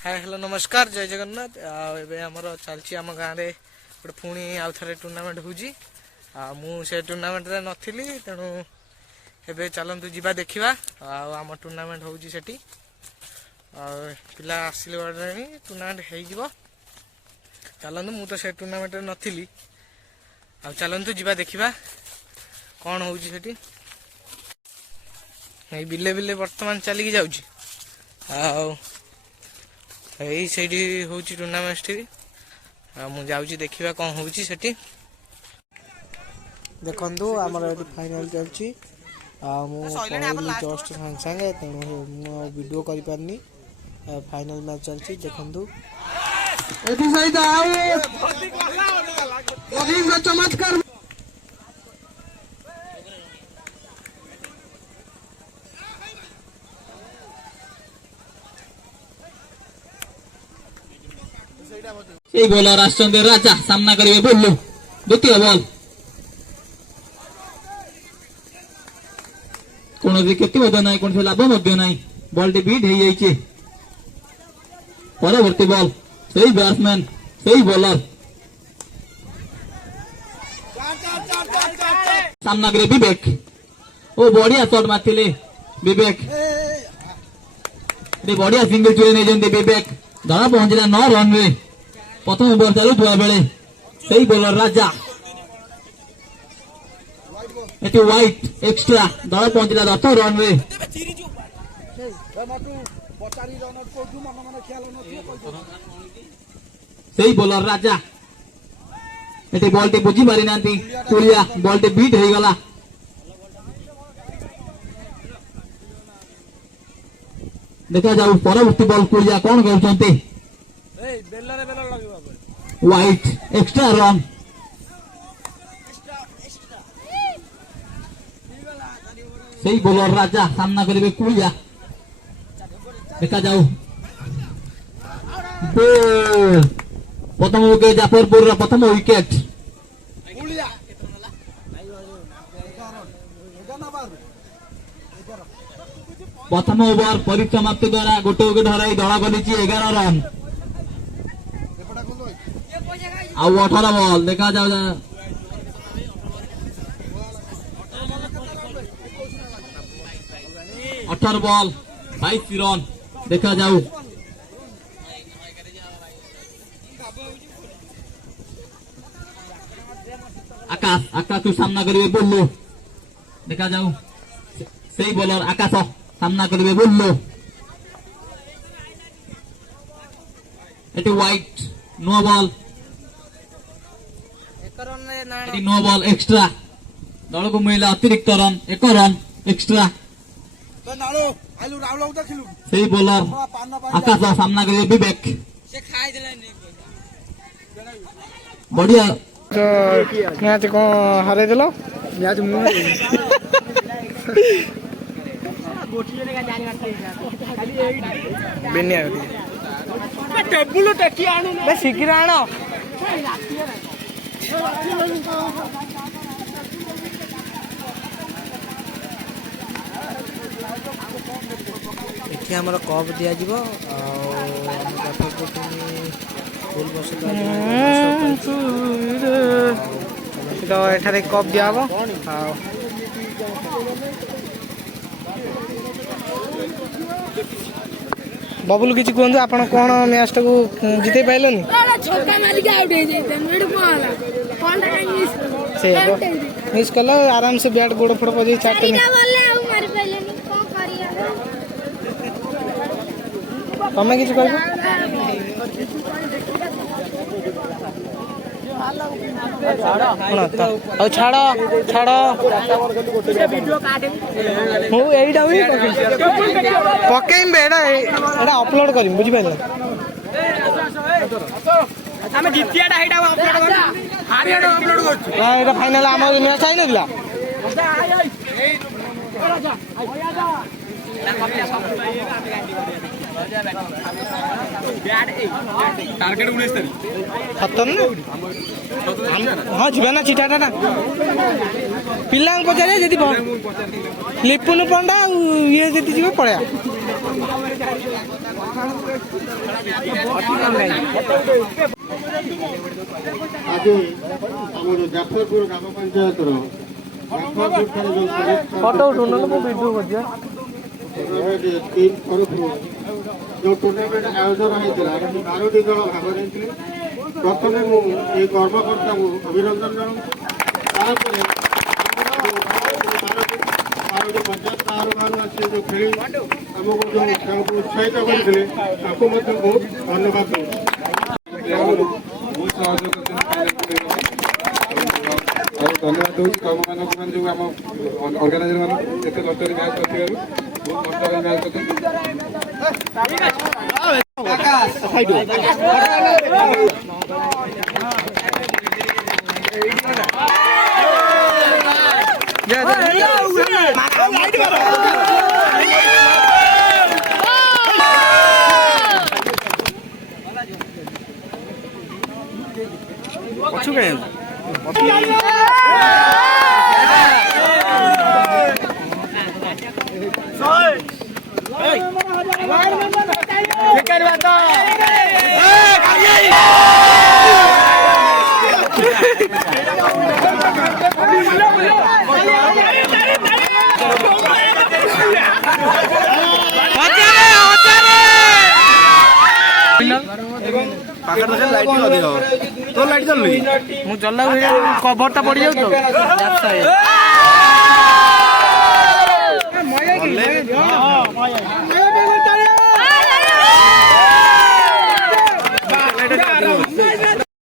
Hi hello नमस्कार जय जगन्नाथ आमर चलती आम गाँव में गोटे पुणी आउ थे टूर्णामेंट हो टूर्णामेंट नी तेणु एवं चलतु जा देखा आम टूर्णामेंट हो पिला आसिले बड़े टूर्णामेंट हो चलतु मु तो से टूर्णामेंट नी चलतु जा देखा कौन हो बिले बिले बर्तमान चलिकी जाऊँगी से हूँ टूर्णामेंट मुझे देखा कौन हूँ देखु आमर ये फाइनाल चलती जस्ट सागे सागे तेणु वीडियो कर पारनी फाइनाल मैच चलती देखु चमत्कार बॉलर आसचंदे राजा सामना करिवे बोलू द्वितीय बॉल कौन क्षतिबोध ना कौन लाभ ना बॉल टी बीट हो परवर्ती बॉल सही बैट्समैन सही बॉलर सामना करे विवेक ओ बढ़िया शॉट मारथिले विवेक बढ़िया सिंगल चुरी नहीं विवेक धरा पहुंचला 9 रन रे प्रथम ओवर चलुवा बेले सही बॉलर राजा एटी व्हाइट एक्स्ट्रा दल पहुंचला 10 रन रे सही बॉलर राजा एटी बॉल टे बुझी मारी नांती कुलिया बॉल टे बीट हो गला देखा जाऊ परवर्ती बॉल कुलिया कौन करछंती व्हाइट एक्स्ट्रा रन सही बॉलर राजा सामना करेंगे कुलिया देखा जाऊ प्रथम विकेट जाफरपुर प्रथम विकेट प्रथम ओवर परिसमाप्ति द्वारा गोटे विकेट हराई दल कर 11 रन आउ 18 बॉल देखा जाऊ 18 बॉल 22 रन देखा जाऊ आकाश आकाश तू सामना करेंगे बोलो देखा जाऊ सही बॉलर आकाश सामना करेंगे बोलो एटी wide no ball no ball extra दल को मिला अतिरिक्त रन 1 रन एक्स्ट्रा सही बॉलर आकाश सामना करेंगे विवेक बढ़िया मैच कौन हर दिल मैच शीघ्र आण ये आमर कप दिज्व एठारे कप दिया बबुल किसी कहतु आप कौन मैच टाक जिते पाइलनि मिस कल आराम से बैट गोड़ फोड़ बजे चाटे तमें किसी कह छाड़ छाड़ पकेम एटा अपलोड कर बुझिपारे फाइनाल आम मैच आई ना टार्गेट 19 तारीख 17 हाँ जीवा ना चिटाटा ना ପିଲାଙ୍କୁ ପଚାରିବା ଯଦି ଲିପୁନ ପଣ୍ଡା ଆଉ ଇଏ ଯଦି ଯିବେ ପଳେଇବା। ଆଜି ଆମର ଜାଫରପୁର ଗ୍ରାମ ପଞ୍ଚାୟତର ଫଟୋ ଉଠଉନ ମୁଁ ଭିଡ଼ିଓ କରୁଛି। ଟିମ୍ ତରଫରୁ ଯେଉଁ ଟୁର୍ଣ୍ଣାମେଣ୍ଟ ଆୟୋଜନ ହୋଇଥିଲା 12ଟି ଦଳ ଭାଗ ନେଇଥିଲେ। ପ୍ରଥମେ ମୁଁ ଏହି କର୍ମକର୍ତ୍ତାଙ୍କୁ ଅଭିନନ୍ଦନ ଜଣାଉଛି। ତାପରେ 12ଟି ପଞ୍ଚାୟତ ଗାଁରୁ ଆସି ଯେଉଁ ଖେଳି ଆମକୁ ଯେଉଁ ଖେଳକୁ ଉତ୍ସାହିତ କରିଥିଲେ ତାଙ୍କୁ ମଧ୍ୟ ବହୁତ ଧନ୍ୟବାଦ ଦେଉଛି। ଆଉ ଧନ୍ୟବାଦ ଦେଉଛି କର୍ମମାନଙ୍କୁ ମାନେ ଯେଉଁ ଆମ ଅର୍ଗାନାଇଜର ମାନଙ୍କୁ ଏତେ କଷ୍ଟରେ ମ୍ୟାଚ୍ କରିଥିବାରୁ ବହୁତ କଷ୍ଟରେ ମ୍ୟାଚ୍ କରିଛନ୍ତି। ମୁଁ ଚଲା କଭରଟା ପଡି ଯାଉଛି ତ।